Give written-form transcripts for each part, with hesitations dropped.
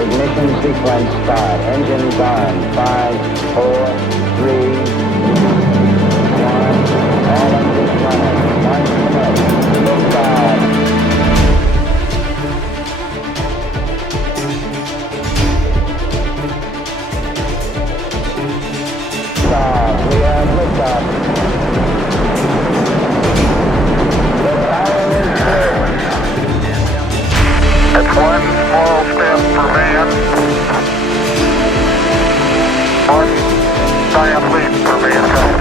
Ignition sequence start. Engines on. 5, 4, 3, 2, 1. All engines running. 1 minute. Liftoff. Stop. We have liftoff. The power is through. It's one small step for man, one giant leap for mankind.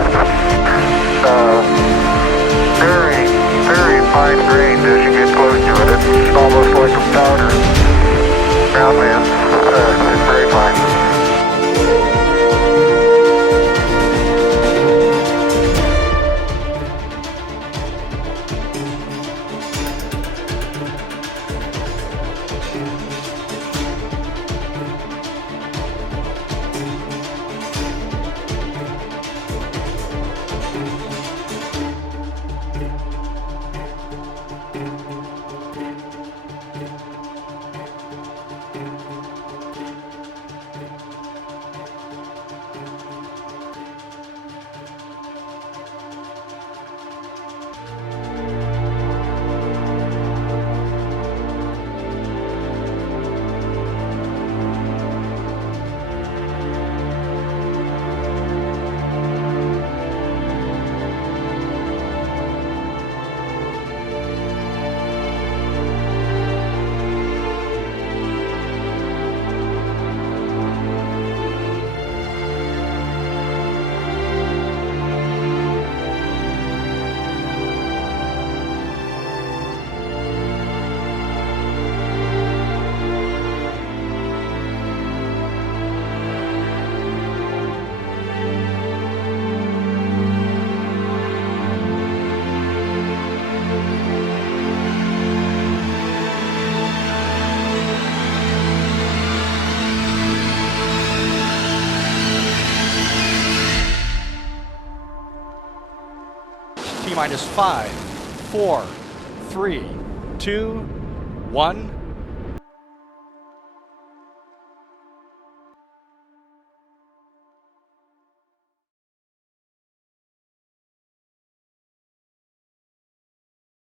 Very, very fine grained as you get close to it. It's almost like a powder. Ground man, it's very fine. T-minus 5, 4, 3, 2, 1.